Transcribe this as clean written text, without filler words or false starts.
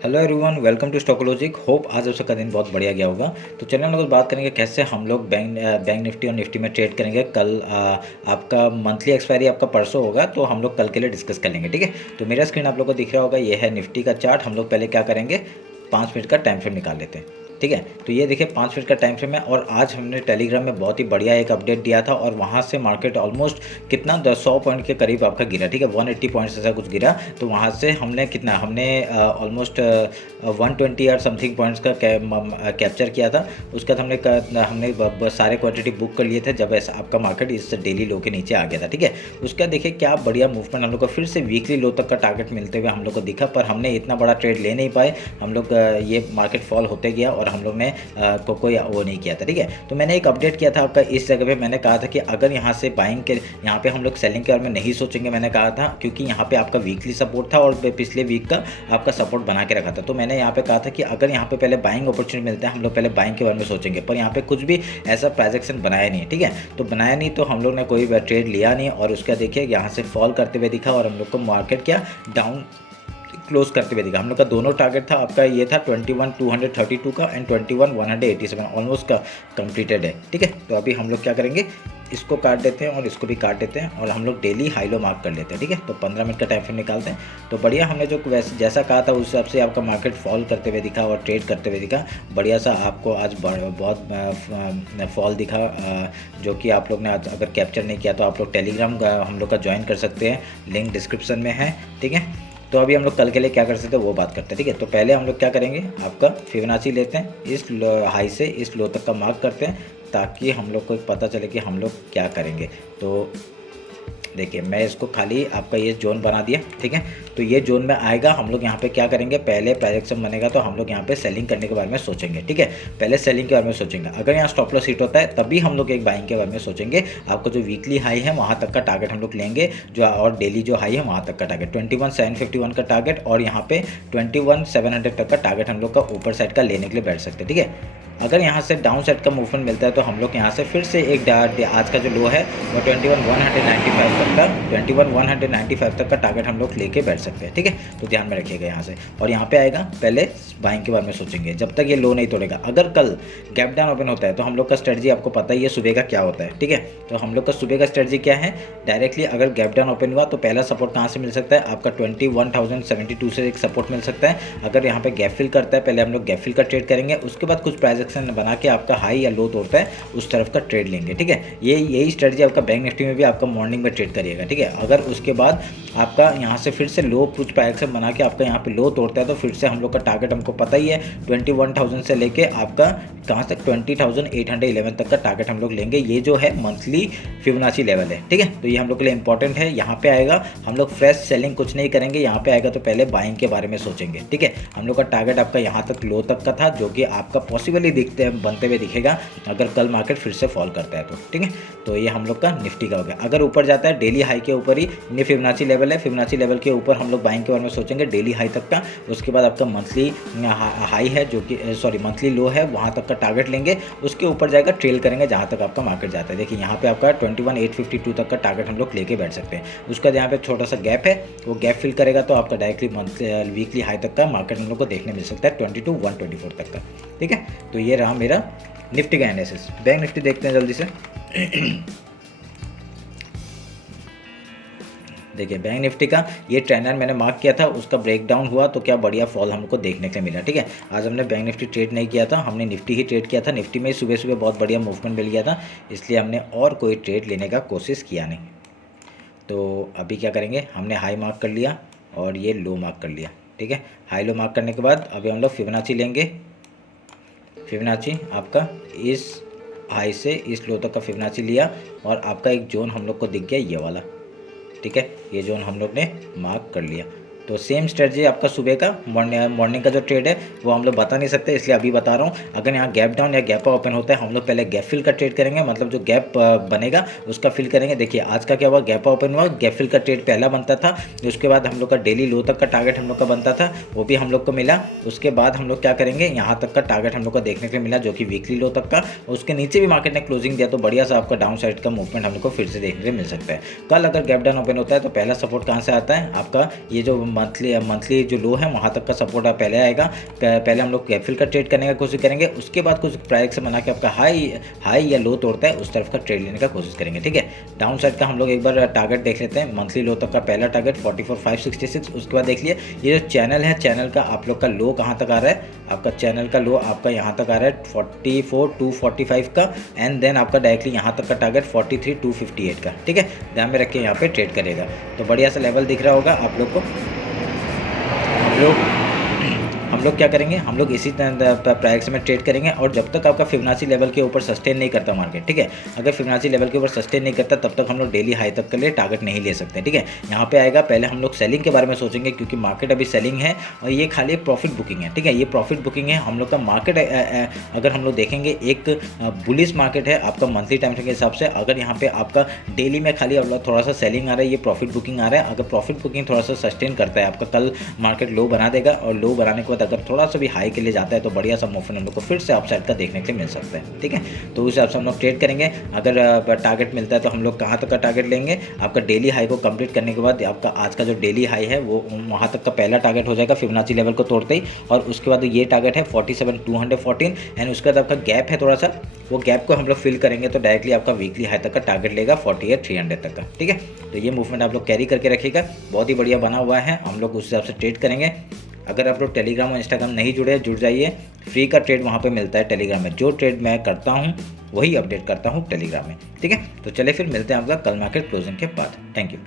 Hello everyone, welcome to Stockologic. Hope आज आप सबका दिन बहुत बढ़िया गया होगा। तो चलिए हम लोग बात करेंगे कैसे हम लोग बैंक निफ्टी और निफ्टी में ट्रेड करेंगे। कल आपका मंथली एक्सपायरी आपका परसों होगा, तो हम लोग कल के लिए डिस्कस कर लेंगे। ठीक है, तो मेरा स्क्रीन आप लोग को दिख रहा होगा, ये है निफ्टी का चार्ट। हम लोग पहले क्या करेंगे, 5 मिनट का टाइम फ्रेम निकाल लेते हैं। ठीक है, तो ये देखिए 5 मिनट का टाइम फ्रेम है और आज हमने टेलीग्राम में बहुत ही बढ़िया एक अपडेट दिया था और वहाँ से मार्केट ऑलमोस्ट कितना 100 पॉइंट के करीब आपका गिरा। ठीक है, 180 पॉइंट्स ऐसा कुछ गिरा। तो वहाँ से हमने कितना ऑलमोस्ट 120 और समथिंग पॉइंट्स का कैप्चर किया था। उसके बाद हमने सारे क्वांटिटी बुक कर लिए थे जब ऐसा आपका मार्केट इस डेली लो के नीचे आ गया था। ठीक है, उसका देखिए क्या बढ़िया मूवमेंट हम लोग को फिर से वीकली लो तक का टारगेट मिलते हुए हम लोग को दिखा, पर हमने इतना बड़ा ट्रेड ले नहीं पाए। हम लोग ये मार्केट फॉल होते गया और हम लोग ने कोई वो नहीं किया था। ठीक है, तो मैंने एक अपडेट किया था आपका इस जगह पे। मैंने कहा था कि अगर यहाँ से बाइंग के यहाँ पे हम लोग सेलिंग के बारे में नहीं सोचेंगे, मैंने कहा था, क्योंकि यहाँ पे आपका वीकली सपोर्ट था और पिछले वीक का आपका सपोर्ट बना के रखा था। तो मैंने यहाँ पे कहा था कि अगर यहाँ पे पहले बाइंग अपॉर्चुनिटी मिलता है, हम लोग पहले बाइंग के बारे में सोचेंगे। पर यहाँ पे कुछ भी ऐसा ट्रांजेक्शन बनाया नहीं है। ठीक है, तो बनाया नहीं तो हम लोग ने कोई ट्रेड लिया नहीं और उसका देखिए यहाँ से फॉल करते हुए दिखा और हम लोग को मार्केट क्या डाउन क्लोज करते हुए दिखा। हम लोग का दोनों टारगेट था, आपका ये था 21,232 का एंड 21,187 ऑलमोस्ट का कंप्लीटेड है। ठीक है, तो अभी हम लोग क्या करेंगे, इसको काट देते हैं और इसको भी काट देते हैं और हम लोग डेली हाई लो मार्क कर लेते हैं। ठीक है, तो 15 मिनट का टाइम फ्रेम निकालते हैं। तो बढ़िया, हमने जो वैसे जैसा कहा था उस हिसाब से आपका मार्केट फॉल करते हुए दिखा और ट्रेड करते हुए दिखा। बढ़िया सा आपको आज बहुत फॉल दिखा, जो कि आप लोग ने आज अगर कैप्चर नहीं किया तो आप लोग टेलीग्राम हम लोग का ज्वाइन कर सकते हैं, लिंक डिस्क्रिप्शन में है। ठीक है, तो अभी हम लोग कल के लिए क्या कर सकते हैं वो बात करते हैं। ठीक है, तो पहले हम लोग क्या करेंगे, आपका फिबोनाची लेते हैं, इस हाई से इस लो तक का मार्क करते हैं ताकि हम लोग को पता चले कि हम लोग क्या करेंगे। तो देखिए मैं इसको खाली आपका ये जोन बना दिया। ठीक है, तो ये जोन में आएगा, हम लोग यहाँ पे क्या करेंगे, पहले प्रोजेक्शन बनेगा तो हम लोग यहाँ पे सेलिंग करने के बारे में सोचेंगे। ठीक है, पहले सेलिंग के बारे में सोचेंगे। अगर यहाँ स्टॉप लॉस हिट होता है तभी हम लोग एक बाइंग के बारे में सोचेंगे। आपको जो वीकली हाई है वहाँ तक का टारगेट हम लोग लेंगे, जो और डेली जो हाई है वहाँ तक का टारगेट 21,751 का टारगेट और यहाँ पे 21,700 तक का टारगेट हम लोग का ऊपर साइड का लेने के लिए बैठ सकते हैं। ठीक है, अगर यहाँ से डाउन साइड का मूवमेंट मिलता है तो हम लोग यहाँ से फिर से एक आज का जो लो है वो 21,195 तक का 21,195 तक का टारगेट हम लोग लेके बैठ सकते हैं। ठीक है, तो ध्यान में रखिएगा यहाँ से। और यहाँ पे आएगा, पहले बाइंग के बारे में सोचेंगे जब तक ये लो नहीं तोड़ेगा। अगर कल गैप डाउन ओपन होता है तो हम लोग का स्ट्रेटजी आपको पता ही है सुबह का क्या होता है। ठीक है, तो हम लोग का सुबह का स्ट्रेटजी क्या है, डायरेक्टली अगर गैप डाउन ओपन हुआ तो पहला सपोर्ट कहाँ से मिल सकता है, आपका 21,072 से एक सपोर्ट मिल सकता है। अगर यहाँ पे गैप फिल करता है, पहले हम लोग गैप फिल का ट्रेड करेंगे, उसके बाद कुछ प्राइस बना के आपका हाई या लो तोड़ता है उस तरफ का ट्रेड लेंगे। ठीक है, यही स्ट्रेटजी आपका बैंक निफ्टी में भी आपका मॉर्निंग में ट्रेड करिएगा। ठीक है, अगर उसके बाद आपका यहाँ से फिर से लो कुछ प्राइस बना के आपका यहाँ पे लो तोड़ता है तो फिर से हम लोग का टारगेट हमको पता ही है 21,000 से लेके आपका कहाँ तक 20,811 तक का टारगेट हम लोग लेंगे। ये जो है मंथली फिबोनाची लेवल है। ठीक है, तो ये हम लोग के लिए इंपॉर्टेंट है। यहाँ पे आएगा, हम लोग फ्रेश सेलिंग कुछ नहीं करेंगे। यहाँ पे आएगा तो पहले बाइंग के बारे में सोचेंगे। ठीक है, हम लोग का टारगेट आपका यहाँ तक लो तक का था, जो कि आपका पॉसिबली बनते हुए दिखेगा अगर कल मार्केट फिर से फॉल करता है तो। ठीक है, तो ये हम लोग का निफ्टी का हो गया। अगर ऊपर जाता है डेली हाई के ऊपर ही, ये फिबोनाची लेवल है, फिबोनाची लेवल के ऊपर हम लोग बाइंग के बारे में सोचेंगे डेली हाई तक का। उसके बाद आपका मंथली हाई है जो कि मंथली लो है, वहाँ तक का टारगेट लेंगे। उसके ऊपर जाएगा, ट्रेल करेंगे जहाँ तक आपका मार्केट जाता है। देखिए यहाँ पे आपका 21,852 तक का टारगेट हम लोग लेके बैठ सकते हैं। उसका यहाँ पे छोटा सा गैप है, वो गैप फिल करेगा तो आपका डायरेक्टली मंथली वीकली हाई तक का मार्केट हम लोग को देखने मिल सकता है 22,124 तक का। ठीक है, तो ये रहा मेरा निफ्टी का एनालिसिस। बैंक निफ्टी देखते हैं जल्दी से। देखिए बैंक निफ्टी का ये ट्रेंड मैंने मार्क किया था, उसका ब्रेकडाउन हुआ तो क्या बढ़िया फॉल हमको देखने को मिला। ठीक है, आज हमने बैंक निफ्टी ट्रेड नहीं किया था, हमने निफ्टी ही ट्रेड किया था। निफ्टी में सुबह सुबह बहुत बढ़िया मूवमेंट मिल गया था, इसलिए हमने और कोई ट्रेड लेने का कोशिश किया नहीं। तो अभी क्या करेंगे, हमने हाई मार्क कर लिया और ये लो मार्क कर लिया। ठीक है, हाई लो मार्क करने के बाद अभी हम लोग फिबोनाची लेंगे। फिबोनाची आपका इस हाई से इस लो तक का फिबोनाची लिया और आपका एक जोन हम लोग को दिख गया ये वाला। ठीक है, ये जोन हम लोग ने मार्क कर लिया। तो सेम स्ट्रेटजी आपका सुबह का मॉर्निंग का जो ट्रेड है वो हम लोग बता नहीं सकते, इसलिए अभी बता रहा हूँ। अगर यहाँ गैप डाउन या गैप ओपन होता है, हम लोग पहले गैप फिल का ट्रेड करेंगे, मतलब जो गैप बनेगा उसका फिल करेंगे। देखिए आज का क्या हुआ, गैप ओपन हुआ, गैप फिल का ट्रेड पहला बनता था। उसके बाद हम लोग का डेली लो तक का टारगेट हम लोग का बनता था, वो भी हम लोग को मिला। उसके बाद हम लोग क्या करेंगे, यहाँ तक का टारगेट हम लोग को देखने के लिए मिला जो कि वीकली लो तक का। उसके नीचे भी मार्केट ने क्लोजिंग दिया तो बढ़िया सा आपका डाउन साइड का मूवमेंट हम लोग को फिर से देखने को मिल सकता है। कल अगर गैप डाउन ओपन होता है तो पहला सपोर्ट कहाँ से आता है, आपका ये जो मंथली जो लो है वहाँ तक का सपोर्ट पहले आएगा। पहले हम लोग गैप फिल का ट्रेड करने का कोशिश करेंगे, उसके बाद कुछ प्राइस से बना के आपका हाई या लो तोड़ता है उस तरफ का ट्रेड लेने का कोशिश करेंगे। ठीक है, डाउन साइड का हम लोग एक बार टारगेट देख लेते हैं। मंथली लो तक का पहला टारगेट 44,566। उसके बाद देख लिए ये जो चैनल है, चैनल का आप लोग का लो कहाँ तक आ रहा है, आपका चैनल का लो आपका यहाँ तक आ रहा है 44,245 का, एंड देन आपका डायरेक्टली यहाँ तक का टारगेट 43,258 का। ठीक है, ध्यान में रखिए यहाँ पे ट्रेड करेगा तो बढ़िया सा लेवल दिख रहा होगा आप लोग को। हम लोग क्या करेंगे, हम लोग इसी प्राइस में ट्रेड करेंगे और जब तक आपका फिबोनाची लेवल के ऊपर सस्टेन नहीं करता मार्केट, ठीक है, अगर फिबोनाची लेवल के ऊपर सस्टेन नहीं करता तब तक हम लोग डेली हाई तक के लिए टारगेट नहीं ले सकते। ठीक है, यहाँ पे आएगा पहले हम लोग सेलिंग के बारे में सोचेंगे क्योंकि मार्केट अभी सेलिंग है और ये खाली प्रॉफिट बुकिंग है। ठीक है, ये प्रॉफिट बुकिंग है हम लोग का मार्केट। अगर हम लोग देखेंगे एक बुलिश मार्केट है आपका मंथली टाइम फ्रेम के हिसाब से। अगर यहाँ पे आपका डेली में खाली थोड़ा सा सेलिंग आ रहा है, ये प्रॉफिट बुकिंग आ रहा है। अगर प्रॉफिट बुकिंग थोड़ा सा सस्टेन करता है आपका, कल मार्केट लो बना देगा और लो बनाने के बाद अगर थोड़ा सा भी हाई के लिए जाता है तो बढ़िया सा मूवमेंट हम लोग को फिर से अपसाइड का देखने के लिए मिल सकता है। ठीक है, तो उस हिसाब से हम लोग ट्रेड करेंगे। अगर टारगेट मिलता है तो हम लोग कहाँ तक का टारगेट लेंगे, आपका डेली हाई को कंप्लीट करने के बाद आपका आज का जो डेली हाई है वो वहाँ तक का पहला टारगेट हो जाएगा फिबोनाची लेवल को तोड़ते ही, और उसके बाद ये टारगेट है 47,214 एंड उसके बाद आपका गैप है थोड़ा सा, वो गैप को हम लोग फिल करेंगे तो डायरेक्टली आपका वीकली हाई तक का टारगेट लेगा 48,300 तक का। ठीक है, तो ये मूवमेंट आप लोग कैरी करके रखिएगा, बहुत ही बढ़िया बना हुआ है, हम लोग उस हिसाब से ट्रेड करेंगे। अगर आप लोग टेलीग्राम और इंस्टाग्राम नहीं जुड़े, जुड़ जाइए, फ्री का ट्रेड वहाँ पे मिलता है टेलीग्राम में। जो ट्रेड मैं करता हूँ वही अपडेट करता हूँ टेलीग्राम में। ठीक है, तो चलिए फिर मिलते हैं आपका कल मार्केट क्लोजिंग के बाद। Thank you.